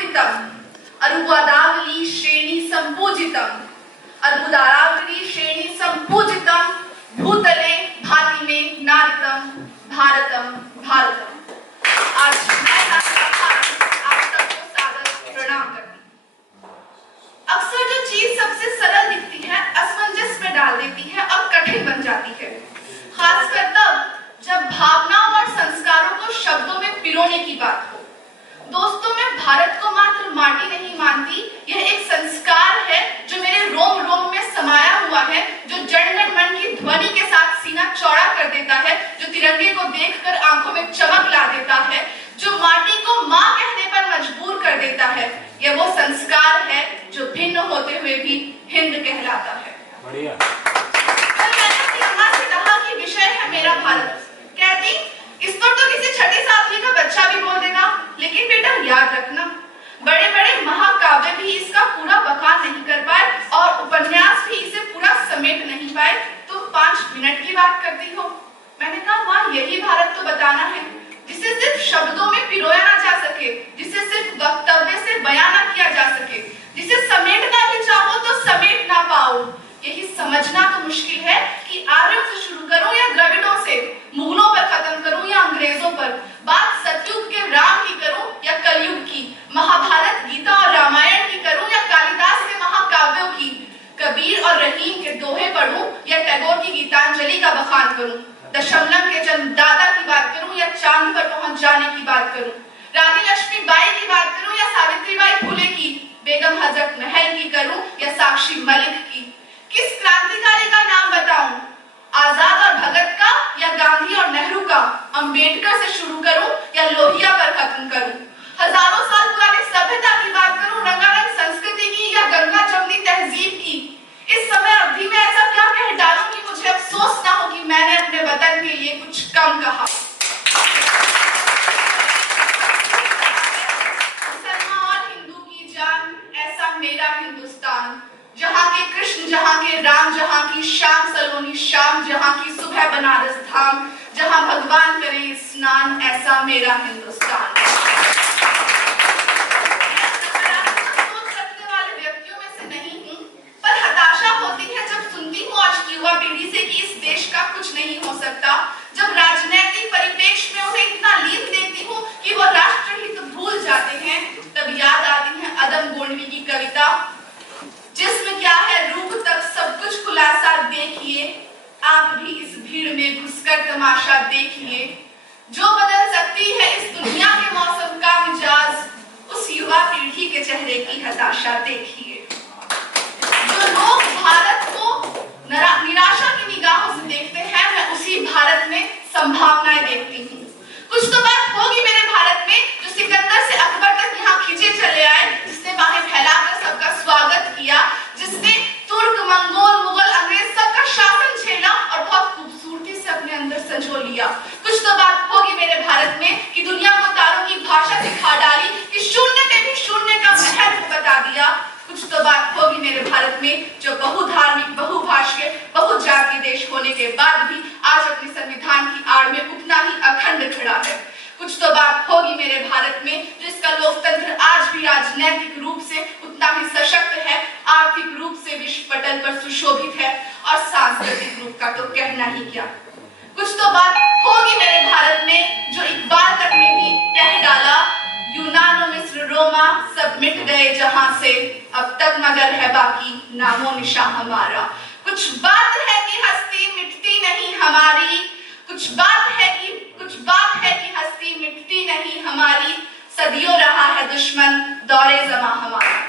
कीर्तितम अर्बुदावली श्रेणी संपूजितम अर्बुदावली श्रेणी संपूजितम भूतले भाति में नारितम भारतम भारतम। आज मैं आप सबको सादर प्रणाम करती हूँ। अक्सर जो चीज सबसे सरल दिखती है असमंजस में डाल देती है और कठिन बन जाती है, खासकर तब जब भावनाओं और संस्कारों को शब्दों में पिरोने की बात हो। दोस्तों, मैं भारत को मात्र माटी नहीं मानती, यह एक संस्कार है जो मेरे रोम रोम में समाया हुआ है, जो जनगण मन की ध्वनि के साथ सीना चौड़ा कर देता है, जो तिरंगे को देखकर आंखों में चमक ला देता है, जो माटी को मां कहने पर मजबूर कर देता है। यह वो संस्कार है जो भिन्न होते हुए भी हिंद कहलाता है। बढ़िया। मैंने अपनी अम्मा से कहा कि विषय है मेरा भारत। कहती, इस पर तो किसी छठी सातवीं का बच्चा भी बोल देगा, लेकिन बेटा याद रखना, बड़े बड़े महाकाव्य भी इसका पूरा बखान नहीं कर पाए और उपन्यास भी इसे पूरा समेट नहीं पाए। तुम 5 मिनट की बात करती हो। मैंने कहा, मां, यही भारत तो बताना है, जिसे सिर्फ शब्दों में पिरोया ना जा सके, जिसे सिर्फ वक्तव्य से बयां ना किया जा सके, जिसे समेटना भी चाहो तो समेट ना पाओ। यही समझना तो मुश्किल है कि आर्यों से शुरू करूं या द्रविड़ों से, मुगलों पर खत्म करूं या अंग्रेजों पर, बात सतयुग के राम की करूं या कलयुग की, महाभारत, गीता और रामायण की करूं या कालिदास के महाकाव्यों की, कबीर और रहीम के दोहे पढ़ूं या टैगोर की गीतांजलि का बखान करूं, दशमलम के जन्मदाता की बात करूं या चांद पर पहुंच जाने की बात करूं, रानी लक्ष्मीबाई की बात करूं या सावित्रीबाई फुले की, बेगम हजरत महल की करूं या साक्षी मलिक की, किस क्रांतिकारी का नाम बताऊं, आजाद और भगत का या गांधी और नेहरू का, अंबेडकर से शुरू करूं या लोहिया पर खत्म करूं, हजारों साल पुरानी सभ्यता की बात करूं, रंगारंग संस्कृति की या गंगा जमुनी तहजीब की। इस समय अवधि में ऐसा क्या कह डालूं कि मुझे अफसोस ना हो कि मैंने अपने वतन के लिए कुछ कम कहा। मुसलमान और हिंदू की जान, ऐसा मेरा हिंदुस्तान, जहां के कृष्ण, जहां के राम, जहां की शाम सलोनी शाम, जहां की सुबह बनारस धाम, जहां भगवान करे स्नान, ऐसा मेरा हिंदुस्तान। सोच रखने वाले व्यक्तियों में से नहीं हूं, पर हताशा होती है जब सुनती हूं आज की युवा पीढ़ी से कि इस देश का कुछ नहीं हो सकता। जब राजनीतिक परिप्रेक्ष्य में उन्हें इतना लीन देखती हूं कि वो राष्ट्रहित भूल जाते हैं, तब याद आती है अदम गोंडवी की कविता, जिसमें क्या है रूप तक सब कुछ खुलासा देखिए, आप भी इस भीड़ में घुसकर तमाशा देखिए, जो बदल सकती है इस दुनिया के मौसम का मिजाज, उस युवा पीढ़ी के चेहरे की हताशा देखिए। जो लोग भारत को निराशा की निगाहों से देखते हैं, मैं उसी भारत में संभावनाएं देखती हूँ। कुछ तो बात होगी मेरे भारत में, जो सिकंदर से अकबर तक यहाँ खींचे चले आए, जिसने बाहें फैलाकर सबका स्वागत किया, जिसने तुर्क, मंगोल, मुगल, अंग्रेज सबका शासन झेला और बहुत खूबसूरती से अपने अंदर संजो लिया। कुछ तो बात होगी मेरे भारत में कि दुनिया को तारों की भाषा सिखा डाली, कि शून्य में भी शून्य का महत्व बता दिया। कुछ तो बात होगी मेरे भारत में जो बहुधार्मिक, बहुभाषीय, बहुजातीय देश होने के बाद भी आज अपने संविधान की आड़ में उतना ही अखंड खड़ा है। कुछ तो बात होगी मेरे भारत में जिसका लोकतंत्र आज भी राजनीतिक रूप से उतना ही सशक्त है, आर्थिक रूप से विश्व पटल पर सुशोभित है और सांस्कृतिक रूप का तो कहना ही क्या। कुछ तो बात होगी मेरे भारत में जो इकबाल तक ने भी कह डाला, यूनान और मिस्र, रोमा सब मिट गए जहां से, अब तक मगर है बाकी नामो निशान हमारा। कुछ बात है कि हस्ती मिटती नहीं हमारी, कुछ बात है कि हस्ती मिटती नहीं हमारी, सदियों रहा है दुश्मन दौरे ज़मां हमारा।